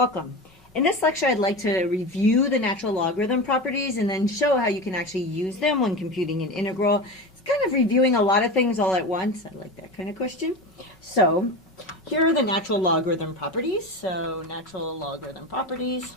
Welcome. In this lecture, I'd like to review the natural logarithm properties and then show how you can actually use them when computing an integral. It's kind of reviewing a lot of things all at once. I like that kind of question. So here are the natural logarithm properties. So natural logarithm properties.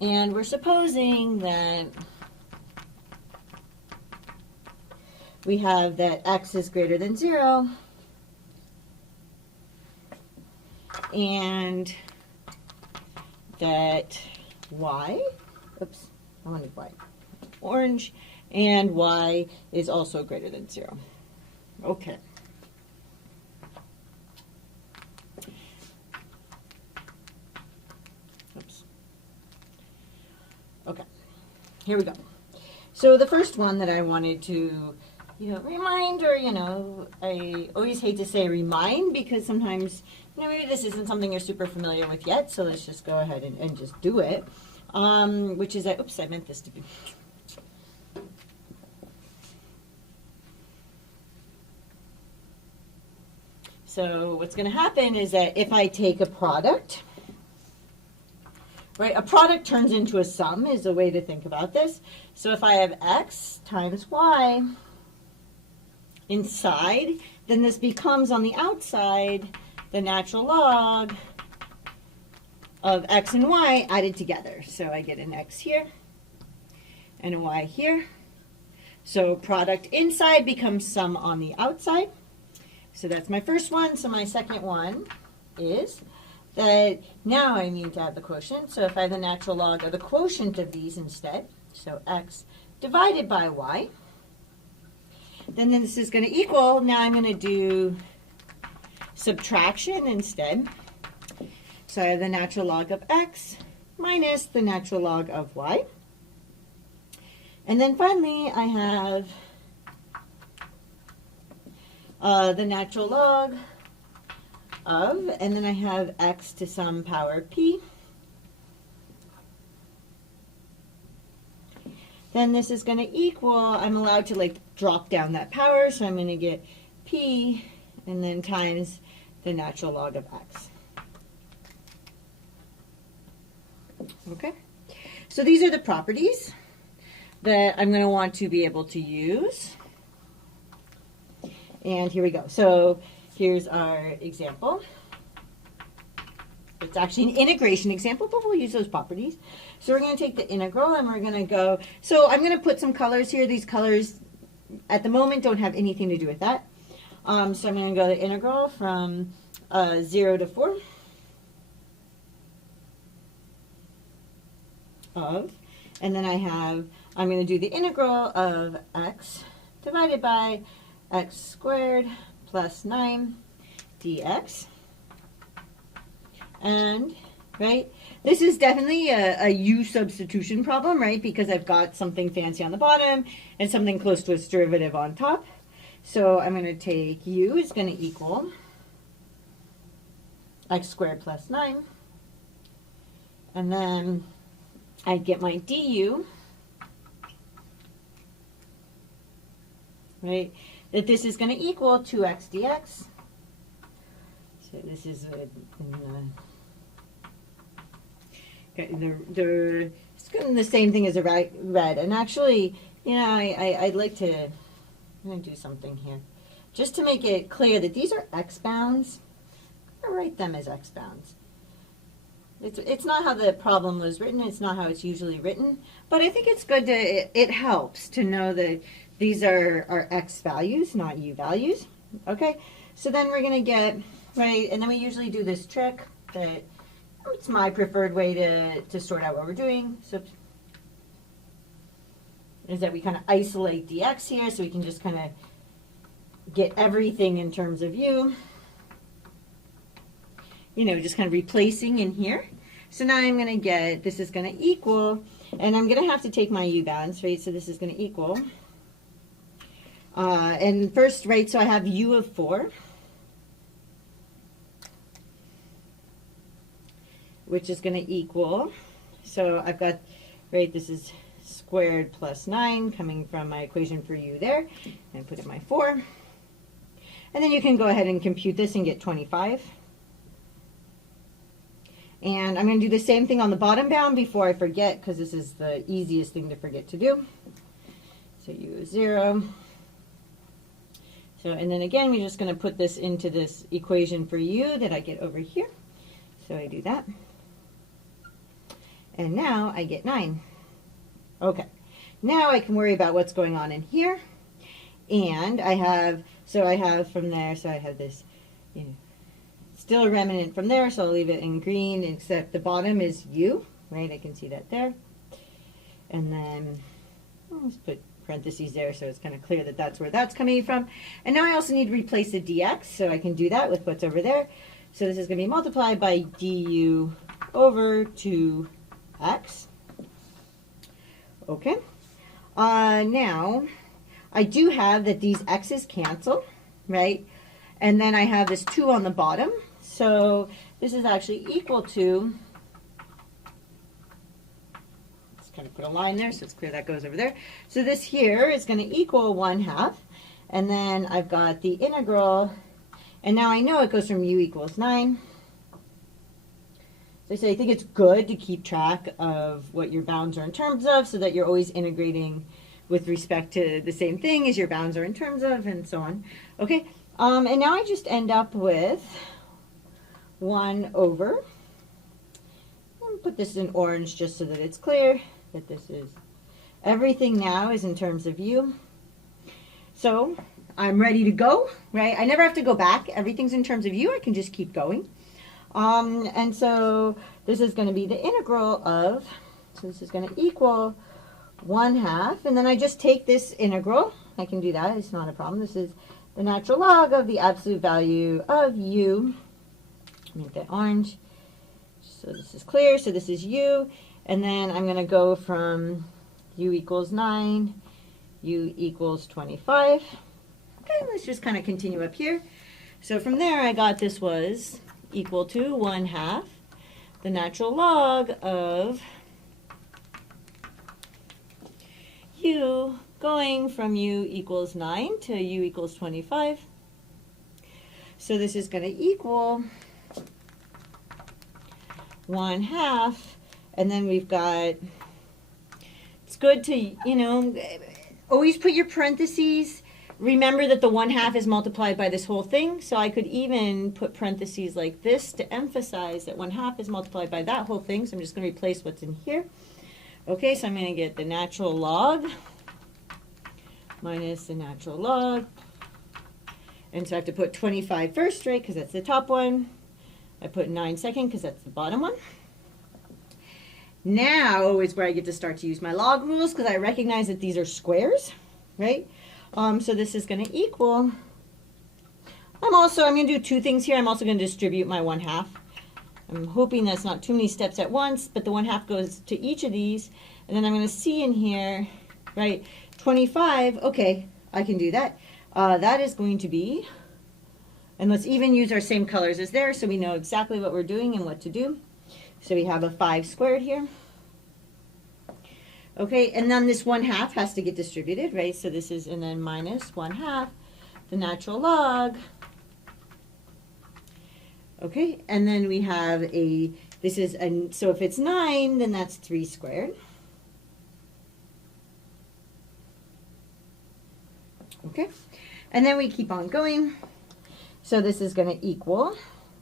And we're supposing that we have that x is greater than 0 and that y, oops, I wanted y, orange, and y is also greater than 0. Okay. Oops. Okay, here we go. So the first one that I wanted to remind, or, I always hate to say remind because sometimes, maybe this isn't something you're super familiar with yet, so let's just go ahead and just do it, which is that, oops, I meant this to be. So what's going to happen is that if I take a product, right, a product turns into a sum is a way to think about this. So if I have x times y inside, then this becomes on the outside the natural log of x and y added together. So I get an x here and a y here. So product inside becomes sum on the outside. So that's my first one. So my second one is that now I need to have the quotient. So if I have the natural log of the quotient of these instead, so x divided by y, then this is going to equal, now I'm going to do subtraction instead. So I have the natural log of x minus the natural log of y. And then finally I have the natural log of, and then I have x to some power p. Then this is going to equal, I'm allowed to drop down that power, so I'm going to get p and then times the natural log of x. Okay, so these are the properties that I'm going to want to be able to use. And here we go. So here's our example. It's actually an integration example, but we'll use those properties. So we're going to take the integral and we're going to go, so I'm going to put some colors here. These colors at the moment don't have anything to do with that. So I'm going to go the integral from 0 to 4 of, and then I'm going to do the integral of x divided by x squared plus 9 dx. And, right, this is definitely a u substitution problem, right, because I've got something fancy on the bottom and something close to its derivative on top. So I'm going to take u is going to equal x squared plus 9. And then I get my du, right, that this is going to equal 2x dx. So this is it's kind of the same thing as a red. And actually, I'd like to, I'm going to do something here. Just to make it clear that these are x bounds, I'm going to write them as x bounds. It's not how the problem was written. It's not how it's usually written. But I think it's good to, it helps to know that these are x values, not u values. Okay, so then we're going to get, right, and then we usually do this trick that it's my preferred way to sort out what we're doing. So is that we kind of isolate dx here, so we can just kind of get everything in terms of u. Just kind of replacing in here. So now I'm going to get, this is going to equal, and I'm going to have to take my u bounds, right? So this is going to equal. And first, right, so I have u of 4. Which is going to equal, so I've got, right, this is squared plus 9 coming from my equation for u there, and put in my 4. And then you can go ahead and compute this and get 25. And I'm going to do the same thing on the bottom bound before I forget, because this is the easiest thing to forget to do. So u is 0. So, and then again, we're just going to put this into this equation for u that I get over here. So I do that. And now I get 9. Okay. Now I can worry about what's going on in here. And I have from there, so I have this, still a remnant from there, so I'll leave it in green, except the bottom is u, right? I can see that there. And then let's put parentheses there so it's kind of clear that that's where that's coming from. And now I also need to replace the dx, so I can do that with what's over there. So this is going to be multiplied by du over 2x. Okay. Now, I do have that these x's cancel, right? And then I have this 2 on the bottom. So this is actually equal to, let's kind of put a line there so it's clear that goes over there. So this here is going to equal 1/2. And then I've got the integral, and now I know it goes from u equals 9. So I say I think it's good to keep track of what your bounds are in terms of, so that you're always integrating with respect to the same thing as your bounds are in terms of, and so on. Okay, and now I just end up with 1 over, and put this in orange just so that it's clear that this is, everything now is in terms of u. So I'm ready to go, right? I never have to go back. Everything's in terms of u. I can just keep going. And so this is going to be the integral of, so this is going to equal 1/2, and then I just take this integral. I can do that, it's not a problem. This is the natural log of the absolute value of u. Make that orange, so this is clear. So this is u, and then I'm going to go from u equals 9, u equals 25. Okay, let's just kind of continue up here. So from there I got this was equal to 1/2 the natural log of u going from u equals 9 to u equals 25. So this is going to equal 1/2, and then we've got, it's good to, always put your parentheses. Remember that the 1/2 is multiplied by this whole thing, so I could even put parentheses like this to emphasize that 1/2 is multiplied by that whole thing, so I'm just going to replace what's in here. Okay, so I'm going to get the natural log minus the natural log, and so I have to put 25 first, right, because that's the top one. I put 9 second because that's the bottom one. Now is where I get to start to use my log rules, because I recognize that these are squares, right? So this is going to equal, I'm going to do two things here. I'm also going to distribute my 1/2. I'm hoping that's not too many steps at once, but the 1/2 goes to each of these, and then I'm going to see in here, right, 25, okay, I can do that. That is going to be, and let's even use our same colors as there so we know exactly what we're doing and what to do. So we have a 5 squared here. Okay, and then this 1/2 has to get distributed, right? So this is, and then minus 1/2, the natural log. Okay, and then we have so if it's 9, then that's 3 squared. Okay, and then we keep on going. So this is going to equal,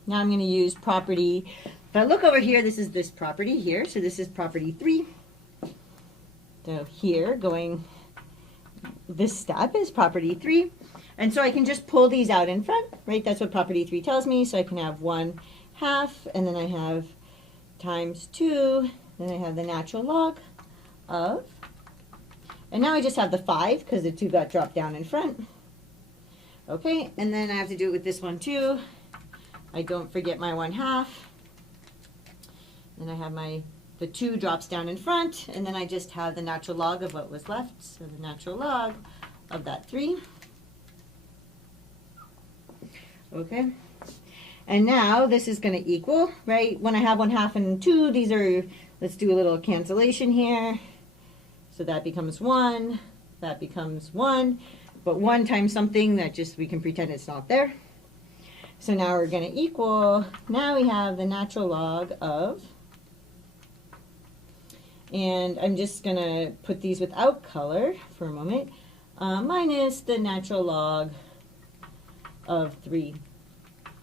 now I'm going to use property, if I look over here, this is this property here, so this is property 3. So here, going, this step is property 3. And so I can just pull these out in front, right? That's what property 3 tells me. So I can have 1/2, and then I have times 2, then I have the natural log of, and now I just have the 5 because the 2 got dropped down in front. Okay, and then I have to do it with this one too. I don't forget my 1/2. Then I have the 2 drops down in front, and then I just have the natural log of what was left. So the natural log of that 3. Okay, and now this is going to equal, right? When I have 1/2 and 2, these are, let's do a little cancellation here. So that becomes 1, that becomes 1. but 1 times something that just we can pretend it's not there. So now we're going to equal, now we have the natural log of, and I'm just going to put these without color for a moment, minus the natural log of 3,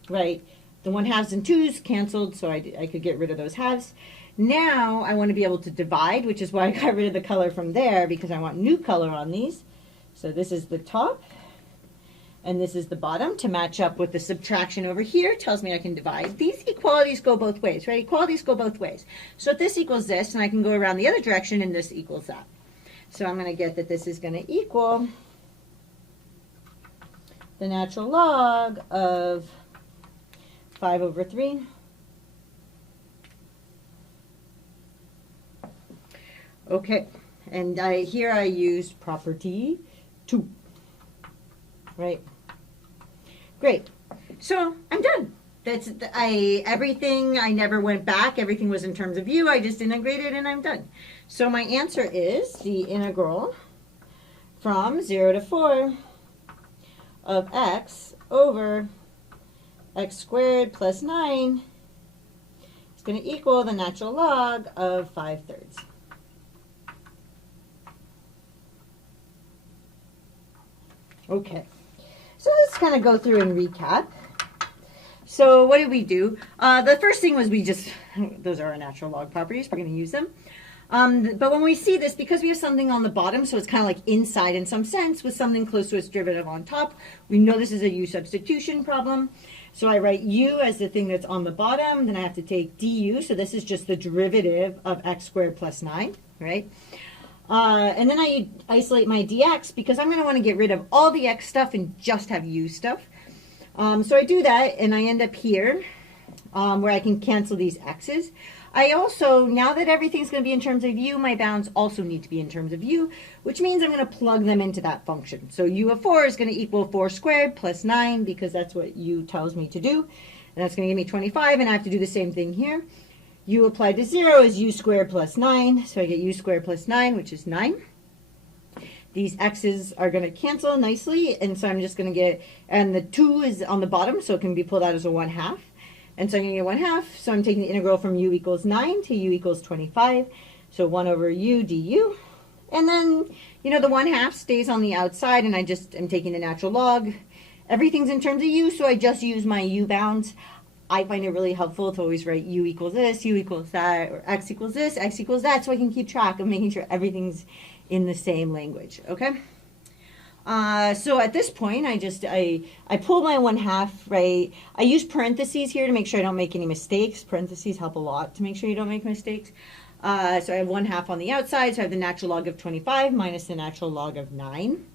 right? The 1/2s and 2's canceled, so I could get rid of those halves. Now I want to be able to divide, which is why I got rid of the color from there, because I want new color on these. So this is the top, and this is the bottom to match up with the subtraction over here. Tells me I can divide. These equalities go both ways, right? Equalities go both ways. So if this equals this, and I can go around the other direction, and this equals that. So I'm going to get that this is going to equal the natural log of 5/3. Okay, and here I used property 2, right? Great. So I'm done. That's everything. I never went back. Everything was in terms of u. I just integrated and I'm done. So my answer is the integral from 0 to 4 of x over x squared plus 9 is going to equal the natural log of 5/3. Okay, so let's kind of go through and recap. So what did we do? The first thing was those are our natural log properties. We're going to use them. But when we see this, because we have something on the bottom, so it's kind of like inside in some sense, with something close to its derivative on top, we know this is a u substitution problem. So I write u as the thing that's on the bottom, then I have to take du, so this is just the derivative of x squared plus 9, right? And then I isolate my dx because I'm going to want to get rid of all the x stuff and just have u stuff. So I do that, and I end up here where I can cancel these x's. I also, now that everything's going to be in terms of u, my bounds also need to be in terms of u, which means I'm going to plug them into that function. So u of 4 is going to equal 4 squared plus 9 because that's what u tells me to do. And that's going to give me 25, and I have to do the same thing here. U applied to 0 is u squared plus 9, so I get u squared plus 9, which is 9. These x's are going to cancel nicely, and so I'm just going to get, and the 2 is on the bottom, so it can be pulled out as a 1/2. And so I'm going to get 1/2, so I'm taking the integral from u equals 9 to u equals 25, so 1 over u du. And then, you know, the 1/2 stays on the outside, and I just am taking the natural log. Everything's in terms of u, so I just use my u bounds. I find it really helpful to always write u equals this, u equals that, or x equals this, x equals that, so I can keep track of making sure everything's in the same language, okay? So at this point, I pull my 1/2, right? I use parentheses here to make sure I don't make any mistakes. Parentheses help a lot to make sure you don't make mistakes. So I have 1/2 on the outside, so I have the natural log of 25 minus the natural log of 9.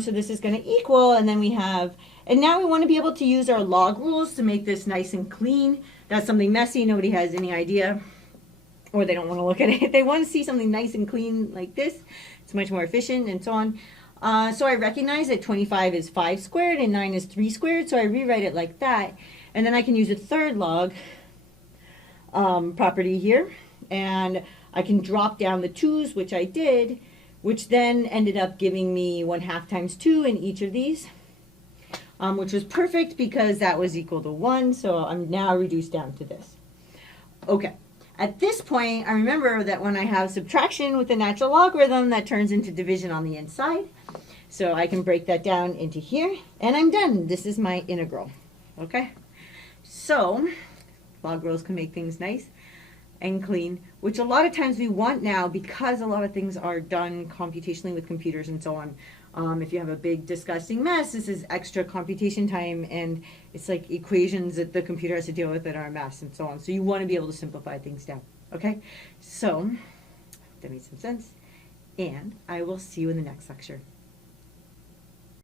So this is going to equal, and then we have, and now we want to be able to use our log rules to make this nice and clean. That's something messy, nobody has any idea, or they don't want to look at it. They want to see something nice and clean like this. It's much more efficient and so on. So I recognize that 25 is 5 squared and 9 is 3 squared, so I rewrite it like that. And then I can use a third log property here, and I can drop down the 2's, which I did, which then ended up giving me 1/2 times 2 in each of these, which was perfect because that was equal to 1, so I'm now reduced down to this. Okay. At this point, I remember that when I have subtraction with the natural logarithm, that turns into division on the inside. So I can break that down into here, and I'm done. This is my integral, okay? So log rules can make things nice and clean, which a lot of times we want now because a lot of things are done computationally with computers and so on. If you have a big disgusting mess, this is extra computation time, and it's like equations that the computer has to deal with that are a mess and so on. So you want to be able to simplify things down, okay? So that made some sense, and I will see you in the next lecture.